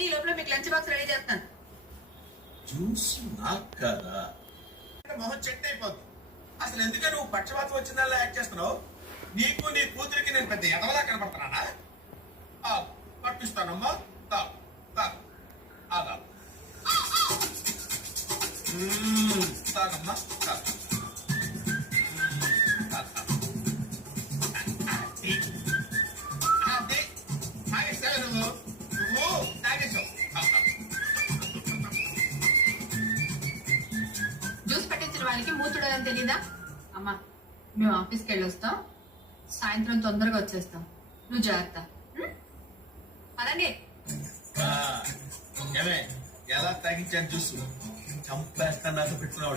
పెట్టండి, ఈ లోపల మీకు లంచ్ బాక్స్ రెడీ చేస్తాను. జ్యూస్ నాకు కదా, మొహం చెట్టు అయిపోద్ది. అసలు ఎందుకని నువ్వు పక్షవాతం వచ్చిందల్లా యాక్ట్ చేస్తున్నావు? నీకు నీ కూతురికి నేను పెద్ద ఎదవలా కనపడుతున్నానా? పట్టిస్తానమ్మా, తాగు తాగు తాగమ్మా తాగు. అదే తాగేసావు నువ్వు తాగేసావు. జ్యూస్ పట్టించిన వాళ్ళకి మూతుడని తెలీదా? అమ్మా మేము ఆఫీస్కి వెళ్ళొస్తాం, సాయంత్రం తొందరగా వచ్చేస్తాం, నువ్వు జాగ్రత్త. అలానే ఏమే ఎలా తాగించాను చూసు, చంపేస్తా నాకు పెట్టుకున్నావు.